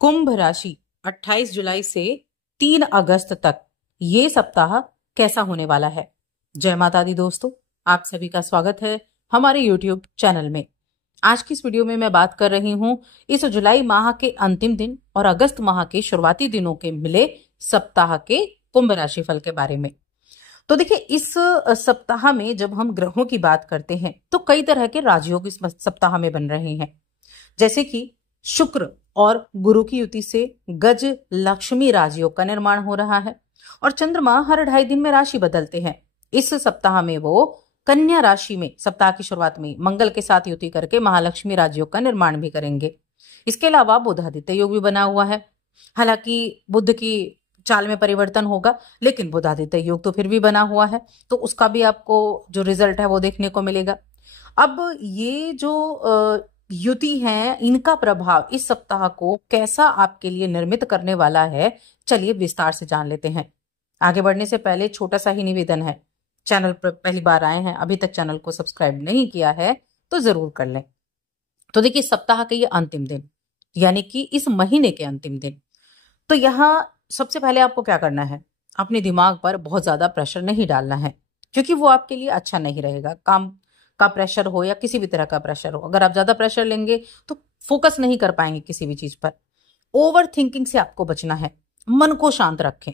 कुंभ राशि 28 जुलाई से 3 अगस्त तक ये सप्ताह कैसा होने वाला है। जय माता दी दोस्तों, आप सभी का स्वागत है हमारे YouTube चैनल में। आज की इस वीडियो में मैं बात कर रही हूं इस जुलाई माह के अंतिम दिन और अगस्त माह के शुरुआती दिनों के मिले सप्ताह के कुंभ राशि फल के बारे में। तो देखिए, इस सप्ताह में जब हम ग्रहों की बात करते हैं तो कई तरह के राजयोग इस सप्ताह में बन रहे हैं, जैसे कि शुक्र और गुरु की युति से गज लक्ष्मी राजयोग का निर्माण हो रहा है और चंद्रमा हर 2.5 दिन में राशि बदलते हैं। इस सप्ताह में वो कन्या राशि में सप्ताह की शुरुआत में मंगल के साथ युति करके महालक्ष्मी राजयोग का निर्माण भी करेंगे। इसके अलावा बुधादित्य योग भी बना हुआ है। हालांकि बुध की चाल में परिवर्तन होगा, लेकिन बुधादित्य योग तो फिर भी बना हुआ है, तो उसका भी आपको जो रिजल्ट है वो देखने को मिलेगा। अब ये जो युति है, इनका प्रभाव इस सप्ताह को कैसा आपके लिए निर्मित करने वाला है, चलिए विस्तार से जान लेते हैं। आगे बढ़ने से पहले छोटा सा ही निवेदन है, चैनल पर पहली बार आए हैं, अभी तक चैनल को सब्सक्राइब नहीं किया है तो जरूर कर लें। तो देखिए, सप्ताह के ये अंतिम दिन यानी कि इस महीने के अंतिम दिन, तो यहाँ सबसे पहले आपको क्या करना है, अपने दिमाग पर बहुत ज्यादा प्रेशर नहीं डालना है, क्योंकि वो आपके लिए अच्छा नहीं रहेगा। काम का प्रेशर हो या किसी भी तरह का प्रेशर हो, अगर आप ज्यादा प्रेशर लेंगे तो फोकस नहीं कर पाएंगे किसी भी चीज पर। ओवर थिंकिंग से आपको बचना है। मन को शांत रखें।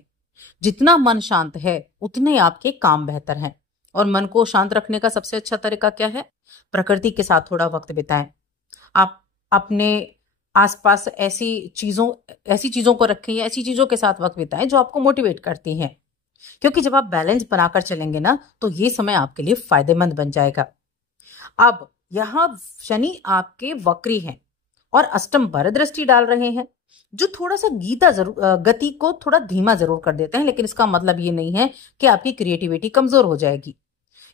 जितना मन शांत है उतने आपके काम बेहतर हैं। और मन को शांत रखने का सबसे अच्छा तरीका क्या है? प्रकृति के साथ थोड़ा वक्त बिताएं। आप अपने आसपास ऐसी चीजों को रखें या ऐसी चीजों के साथ वक्त बिताएं जो आपको मोटिवेट करती हैं, क्योंकि जब आप बैलेंस बनाकर चलेंगे ना, तो ये समय आपके लिए फायदेमंद बन जाएगा। अब यहां शनि आपके वक्री हैं और अष्टम पर दृष्टि डाल रहे हैं, जो थोड़ा सा गति को थोड़ा धीमा जरूर कर देते हैं, लेकिन इसका मतलब ये नहीं है कि आपकी क्रिएटिविटी कमजोर हो जाएगी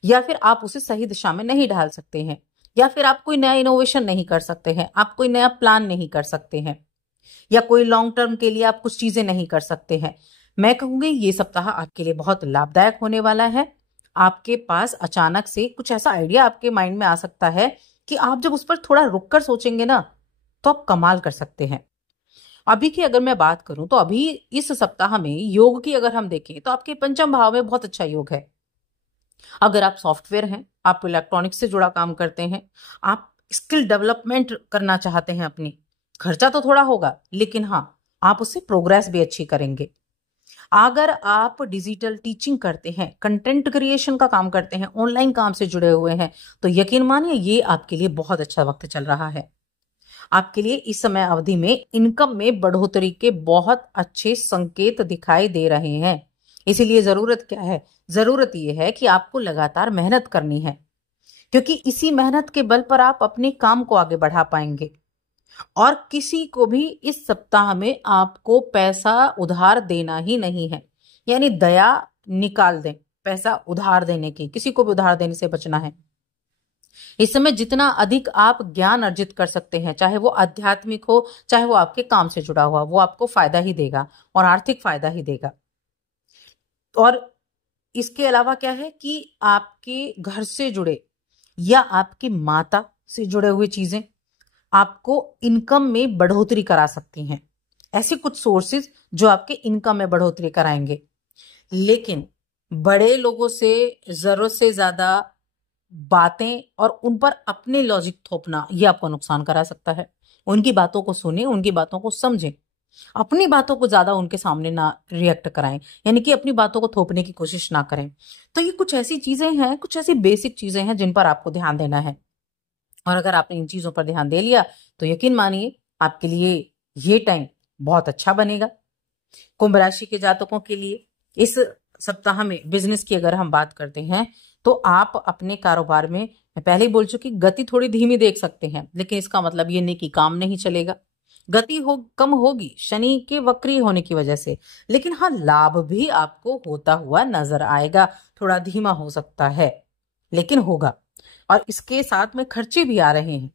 या फिर आप उसे सही दिशा में नहीं ढाल सकते हैं, या फिर आप कोई नया इनोवेशन नहीं कर सकते हैं, आप कोई नया प्लान नहीं कर सकते हैं, या कोई लॉन्ग टर्म के लिए आप कुछ चीजें नहीं कर सकते हैं। मैं कहूंगी ये सप्ताह आपके लिए बहुत लाभदायक होने वाला है। आपके पास अचानक से कुछ ऐसा आइडिया आपके माइंड में आ सकता है कि आप जब उस पर थोड़ा रुक कर सोचेंगे ना, तो आप कमाल कर सकते हैं। अभी की अगर मैं बात करूं तो अभी इस सप्ताह में योग की अगर हम देखें तो आपके पंचम भाव में बहुत अच्छा योग है। अगर आप सॉफ्टवेयर हैं, आप इलेक्ट्रॉनिक्स से जुड़ा काम करते हैं, आप स्किल डेवलपमेंट करना चाहते हैं अपनी, खर्चा तो थोड़ा होगा लेकिन हाँ, आप उससे प्रोग्रेस भी अच्छी करेंगे। अगर आप डिजिटल टीचिंग करते हैं, कंटेंट क्रिएशन का काम करते हैं, ऑनलाइन काम से जुड़े हुए हैं, तो यकीन मानिए ये आपके लिए बहुत अच्छा वक्त चल रहा है। आपके लिए इस समय अवधि में इनकम में बढ़ोतरी के बहुत अच्छे संकेत दिखाई दे रहे हैं। इसीलिए जरूरत क्या है? जरूरत यह है कि आपको लगातार मेहनत करनी है, क्योंकि इसी मेहनत के बल पर आप अपने काम को आगे बढ़ा पाएंगे। और किसी को भी इस सप्ताह में आपको पैसा उधार देना ही नहीं है, यानी दया निकाल दें, पैसा उधार देने की, किसी को भी उधार देने से बचना है। इस समय जितना अधिक आप ज्ञान अर्जित कर सकते हैं, चाहे वो आध्यात्मिक हो, चाहे वो आपके काम से जुड़ा हुआ, वो आपको फायदा ही देगा और आर्थिक फायदा ही देगा। और इसके अलावा क्या है कि आपके घर से जुड़े या आपकी माता से जुड़े हुए चीजें आपको इनकम में बढ़ोतरी करा सकती हैं। ऐसे कुछ सोर्सेज जो आपके इनकम में बढ़ोतरी कराएंगे। लेकिन बड़े लोगों से जरूरत से ज्यादा बातें और उन पर अपने लॉजिक थोपना, ये आपको नुकसान करा सकता है। उनकी बातों को सुने, उनकी बातों को समझें, अपनी बातों को ज्यादा उनके सामने ना रिएक्ट कराएं, यानी कि अपनी बातों को थोपने की कोशिश ना करें। तो ये कुछ ऐसी चीजें हैं, कुछ ऐसी बेसिक चीजें हैं जिन पर आपको ध्यान देना है। और अगर आपने इन चीजों पर ध्यान दे लिया तो यकीन मानिए आपके लिए ये टाइम बहुत अच्छा बनेगा। कुंभ राशि के जातकों के लिए इस सप्ताह में बिजनेस की अगर हम बात करते हैं तो आप अपने कारोबार में, मैं पहले ही बोल चुकी, गति थोड़ी धीमी देख सकते हैं, लेकिन इसका मतलब ये नहीं कि काम नहीं चलेगा। गति कम होगी शनि के वक्री होने की वजह से, लेकिन हाँ, लाभ भी आपको होता हुआ नजर आएगा। थोड़ा धीमा हो सकता है लेकिन होगा। और इसके साथ में खर्चे भी आ रहे हैं,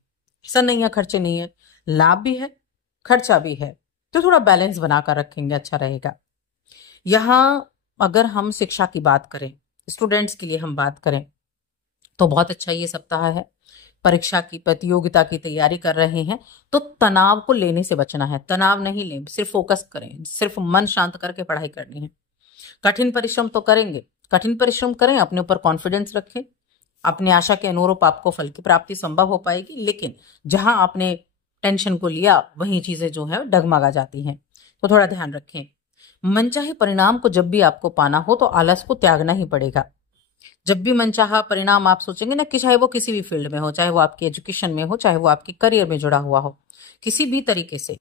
ऐसा नहीं है खर्चे नहीं है, लाभ भी है खर्चा भी है, तो थोड़ा बैलेंस बनाकर रखेंगे, अच्छा रहेगा। यहां अगर हम शिक्षा की बात करें, स्टूडेंट्स के लिए हम बात करें, तो बहुत अच्छा ये सप्ताह है। परीक्षा की, प्रतियोगिता की तैयारी कर रहे हैं तो तनाव को लेने से बचना है। तनाव नहीं लें, सिर्फ फोकस करें, सिर्फ मन शांत करके पढ़ाई करनी है। कठिन परिश्रम तो करेंगे, कठिन परिश्रम करें, अपने ऊपर कॉन्फिडेंस रखें, अपनी आशा के अनुरूप आपको फल की प्राप्ति संभव हो पाएगी। लेकिन जहां आपने टेंशन को लिया वहीं चीजें जो है डगमगा जाती हैं, तो थोड़ा ध्यान रखें। मनचाहे परिणाम को जब भी आपको पाना हो तो आलस को त्यागना ही पड़ेगा। जब भी मनचाहा परिणाम आप सोचेंगे ना, कि चाहे वो किसी भी फील्ड में हो, चाहे वो आपके एजुकेशन में हो, चाहे वो आपके करियर में जुड़ा हुआ हो, किसी भी तरीके से,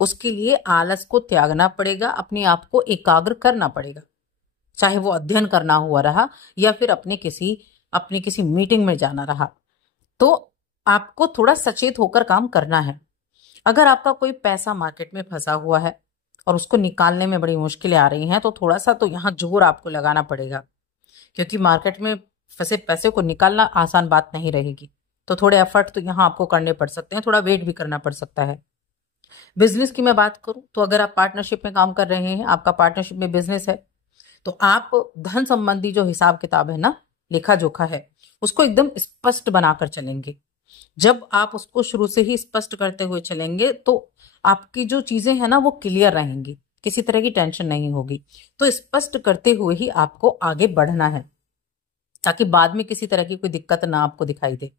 उसके लिए आलस को त्यागना पड़ेगा, अपने आप को एकाग्र करना पड़ेगा। चाहे वो अध्ययन करना हुआ रहा या फिर अपने किसी मीटिंग में जाना रहा, तो आपको थोड़ा सचेत होकर काम करना है। अगर आपका कोई पैसा मार्केट में फंसा हुआ है और उसको निकालने में बड़ी मुश्किलें आ रही हैं, तो थोड़ा सा तो यहाँ जोर आपको लगाना पड़ेगा, क्योंकि मार्केट में फंसे पैसे को निकालना आसान बात नहीं रहेगी। तो थोड़े एफर्ट तो यहाँ आपको करने पड़ सकते हैं, थोड़ा वेट भी करना पड़ सकता है। बिजनेस की मैं बात करूं तो अगर आप पार्टनरशिप में काम कर रहे हैं, आपका पार्टनरशिप में बिजनेस है, तो आप धन संबंधी जो हिसाब किताब है ना, लेखा जोखा है, उसको एकदम स्पष्ट बनाकर चलेंगे। जब आप उसको शुरू से ही स्पष्ट करते हुए चलेंगे तो आपकी जो चीजें हैं ना वो क्लियर रहेंगी, किसी तरह की टेंशन नहीं होगी। तो स्पष्ट करते हुए ही आपको आगे बढ़ना है, ताकि बाद में किसी तरह की कोई दिक्कत ना आपको दिखाई दे।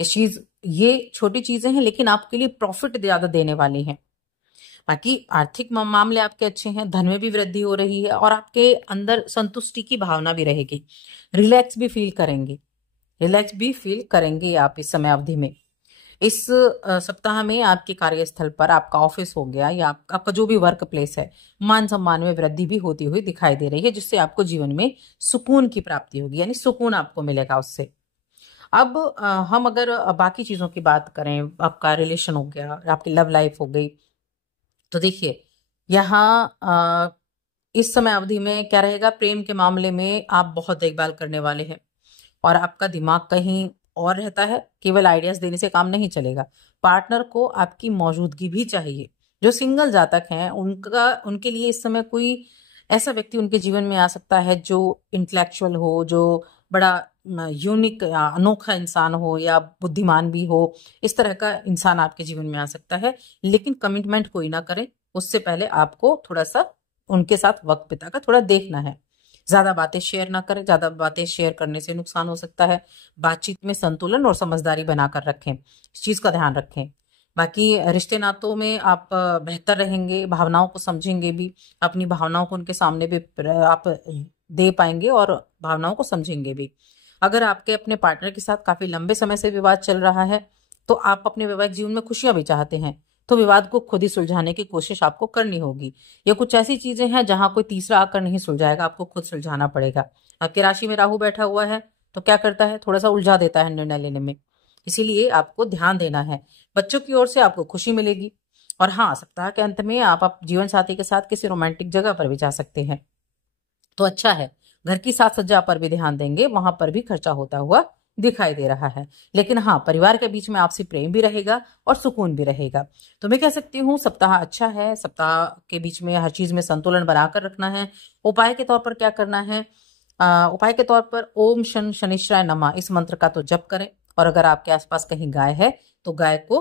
ये छोटी चीजें हैं लेकिन आपके लिए प्रॉफिट ज्यादा देने वाली हैं। बाकी आर्थिक मामले आपके अच्छे हैं, धन में भी वृद्धि हो रही है और आपके अंदर संतुष्टि की भावना भी रहेगी। रिलैक्स भी फील करेंगे आप इस समय अवधि में। इस सप्ताह में आपके कार्यस्थल पर, आपका ऑफिस हो गया या आपका जो भी वर्क प्लेस है, मान सम्मान में वृद्धि भी होती हुई दिखाई दे रही है, जिससे आपको जीवन में सुकून की प्राप्ति होगी, यानी सुकून आपको मिलेगा उससे। अब हम अगर बाकी चीजों की बात करें, आपका रिलेशन हो गया, आपकी लव लाइफ हो गई, तो देखिए यहाँ इस समय अवधि में क्या रहेगा, प्रेम के मामले में आप बहुत देखभाल करने वाले हैं और आपका दिमाग कहीं और रहता है। केवल आइडियाज देने से काम नहीं चलेगा, पार्टनर को आपकी मौजूदगी भी चाहिए। जो सिंगल जातक हैं उनके लिए इस समय कोई ऐसा व्यक्ति उनके जीवन में आ सकता है जो इंटेलेक्चुअल हो, जो बड़ा यूनिक अनोखा इंसान हो या बुद्धिमान भी हो। इस तरह का इंसान आपके जीवन में आ सकता है, लेकिन कमिटमेंट कोई ना करे, उससे पहले आपको थोड़ा सा उनके साथ वक्त बिताकर थोड़ा देखना है। ज्यादा बातें शेयर ना करें, ज्यादा बातें शेयर करने से नुकसान हो सकता है। बातचीत में संतुलन और समझदारी बनाकर रखें, इस चीज का ध्यान रखें। बाकी रिश्ते नातों में आप बेहतर रहेंगे, भावनाओं को समझेंगे भी, अपनी भावनाओं को उनके सामने भी आप दे पाएंगे और भावनाओं को समझेंगे भी। अगर आपके अपने पार्टनर के साथ काफी लंबे समय से विवाद चल रहा है, तो आप अपने वैवाहिक जीवन में खुशियां भी चाहते हैं, तो विवाद को खुद ही सुलझाने की कोशिश आपको करनी होगी। ये कुछ ऐसी चीजें हैं जहां कोई तीसरा आकर नहीं सुलझाएगा, आपको खुद सुलझाना पड़ेगा। आपकी राशि में राहु बैठा हुआ है तो क्या करता है, थोड़ा सा उलझा देता है निर्णय लेने में, इसीलिए आपको ध्यान देना है। बच्चों की ओर से आपको खुशी मिलेगी। और हाँ, सप्ताह के अंत में आप जीवन साथी के साथ किसी रोमांटिक जगह पर भी जा सकते हैं, तो अच्छा है। घर की साज सज्जा पर भी ध्यान देंगे, वहां पर भी खर्चा होता हुआ दिखाई दे रहा है। लेकिन हाँ, परिवार के बीच में आपसी प्रेम भी रहेगा और सुकून भी रहेगा। तो मैं कह सकती हूँ सप्ताह अच्छा है। सप्ताह के बीच में हर चीज में संतुलन बनाकर रखना है। उपाय के तौर पर क्या करना है, उपाय के तौर पर ओम शन शनिश्चराय नमः इस मंत्र का तो जप करें। और अगर आपके आसपास कहीं गाय है तो गाय को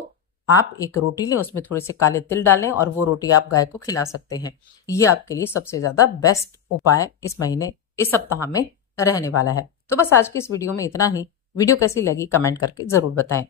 आप एक रोटी लें, उसमें थोड़े से काले तिल डालें और वो रोटी आप गाय को खिला सकते हैं। ये आपके लिए सबसे ज्यादा बेस्ट उपाय इस महीने, इस सप्ताह में रहने वाला है। तो बस आज की इस वीडियो में इतना ही। वीडियो कैसी लगी कमेंट करके जरूर बताएं।